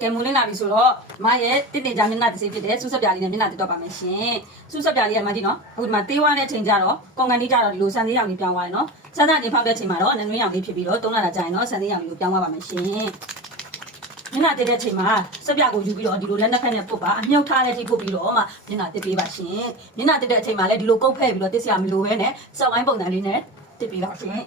ကဲမူလင်းလာပြီဆိုတော့မရဲ့တစ်တင်ကြမျက်နှာတစ်စီးဖြစ်တဲ့စူးစက်ပြားလေးနဲ့မျက်နှာတစ်တော့ပါမယ်ရှင်စူးစက်ပြားလေးကမှကြည့်နော်အခုဒီမှာသေးဝါးတဲ့အချိန်ကျတော့ကုန်ကန်လေးကျတော့ဒီလိုဆန်သေးရောင်လေးပြောင်းသွားတယ်နော်ဆန်းဆန်းချင်းဖောက်တဲ့အချိန်မှာတော့နနွေးရောင်လေးဖြစ်ပြီးတော့3လတာကြာရင်တော့ဆန်သေးရောင်လေးကိုပြောင်းသွားပါမယ်ရှင်မျက်နှာတစ်တဲ့အချိန်မှာစက်ပြားကိုယူပြီးတော့ဒီလိုလက်နှစ်ဖက်နဲ့ပုတ်ပါအမြုပ်ထားတဲ့အထိပုတ်ပြီးတော့မှမျက်နှာတစ်ပေးပါရှင်မျက်နှာတစ်တဲ့အချိန်မှာလည်းဒီလိုကုတ်ဖဲ့ပြီးတော့တစ်စရာမလိုဘဲနဲ့စောက်ဝိုင်းပုံစံလေးနဲ့တစ်ပေးပါရှင်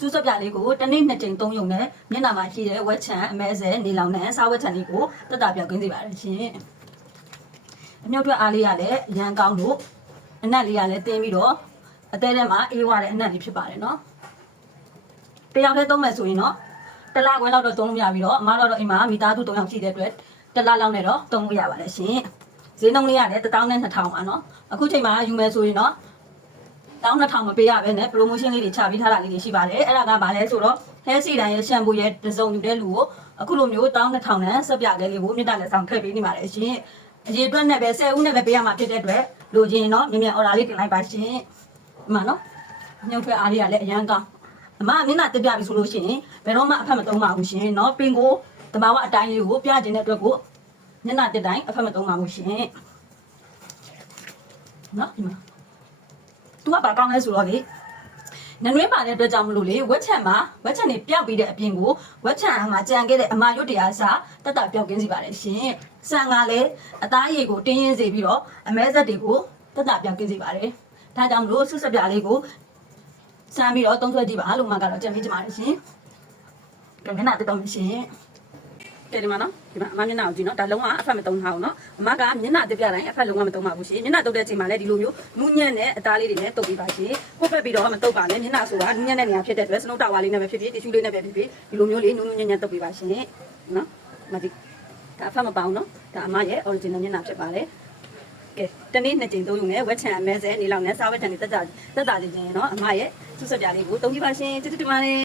စူးစက်ပြားလေးကိုတစ်နေ့2ကြိမ်3ယုံနဲ့မျက်နှာမှာရှိတဲ့ဝက်ချံအမဲဆဲနေလောင်နဲ့စားဝက်ချံလေးကိုတက်တာပြောက်ကင်းစေပါတယ်ရှင်အမြုပ်ထွက်အားလေးရလည်းရန်ကောင်းလို့အနက်လေးရလည်းတင်းပြီးတော့အသေးထဲမှာအေးဝတဲ့အနက်လေးဖြစ်ပါတယ်နော်တယောက်တည်းသုံးမယ်ဆိုရင်တော့တစ်လခွဲလောက်တော့သုံးလို့ရပြီးတော့အမတို့တော့အိမ်မှာမိသားစု3ယောက်ရှိတဲ့အတွက်တစ်လလောက်နဲ့တော့သုံးလို့ရပါတယ်ရှင်ဈေးနှုန်းလေးရတယ်12000ပါနော်အခုချိန်မှာယူမယ်ဆိုရင်တော့12000မပေးရပဲနဲ့ promotion လေးတွေချပေးထားတာလေးတွေရှိပါတယ်အဲ့ဒါကဘာလဲဆိုတော့ hair serum ရဲ့ shampoo ရဲ့တစ်စုံယူတဲ့လူကိုအခုလိုမျိုး12000နဲ့ဆက်ပြခဲလေးကိုမြင့်တက်လက်ဆောင်ထည့်ပေးနေပါတယ်ရှင်အရေးအတွက်နဲ့ပဲ10ဦးနဲ့ပဲပေးရမှာဖြစ်တဲ့အတွက်လိုချင်ရင်တော့မြန်မြန် order လေးတင်လိုက်ပါရှင်ဒီမှာနော်ညှုပ်ထွက်အားလေးကလည်းအရန်ကောင်းအမမျက်နှာတက်ပြပြီဆိုလို့ရှိရင်ဘယ်တော့မှအဖက်မသုံးပါဘူးရှင်เนาะပင်ကိုတဘာဝအတိုင်းလေးကိုပြခြင်းတဲ့အတွက်ကိုမျက်နှာတက်တိုင်းအဖက်မသုံးပါဘူးရှင်เนาะဒီမှာသူကဘာကောင်းလဲဆိုတော့လေနနွေးပါတဲ့အတွက်ကြောင့်မလို့လေဝက်ချံနေပျောက်ပြီးတဲ့အပြင်ကိုဝက်ချံမှာကြံခဲ့တဲ့အမာရွတ်တရားစားတက်တာပျောက်ကင်းစီပါတယ်ရှင်ဆန်ကလည်းအသားရည်ကိုတင်းရင်းစေပြီးတော့အမဲဆက်တွေကိုတက်တာပျောက်ကင်းစီပါတယ်ဒါကြောင့်မလို့ဆုစက်ပြားလေးကိုစမ်းပြီးတော့သုံးဆွဲကြည့်ပါလို့မှကတော့ကြံပေးကြပါတယ်ရှင်ကဲမျက်နှာတက်တော့ရှင်ကဲဒီမှာနော်ဒီမှာအမမျက်နှာကိုကြည့်နော်ဒါလုံးဝအဖက်မသုံးထားဘူးနော်အမကမျက်နှာတက်ပြတိုင်းအဖက်လုံးဝမသုံးပါဘူးရှင်မျက်နှာတုပ်တဲ့အချိန်မှာလည်းဒီလိုမျိုးနူးညံ့တဲ့အသားလေးတွေနဲ့တုပ်ပေးပါရှင်ပုတ်ပက်ပြီးတော့မတုပ်ပါနဲ့မျက်နှာဆိုတာနူးညံ့တဲ့နေရာဖြစ်တဲ့အတွက်စနုတ်တာဝါလေးနဲ့ပဲဖြစ်ဖြစ်တီရှူးလေးနဲ့ပဲဖြစ်ဖြစ်ဒီလိုမျိုးလေးနူးညံ့တုပ်ပေးပါရှင်နော်မဒီဒါအဖက်မပေါအောင်နော်ဒါအမရဲ့ original မျက်နှာဖြစ်ပါတယ်ကဲတနေ့2ကြိမ်3ယူနဲ့ဝက်ချံအမဲဆဲနေလောက်နဲ့စားဝက်ချံနေတက်တာချင်းနော်အမရဲ့ဆုစက်ပြားလေးကိုတုံးကြည့်ပါရှင်ကျေးဇူးတင်ပါတယ်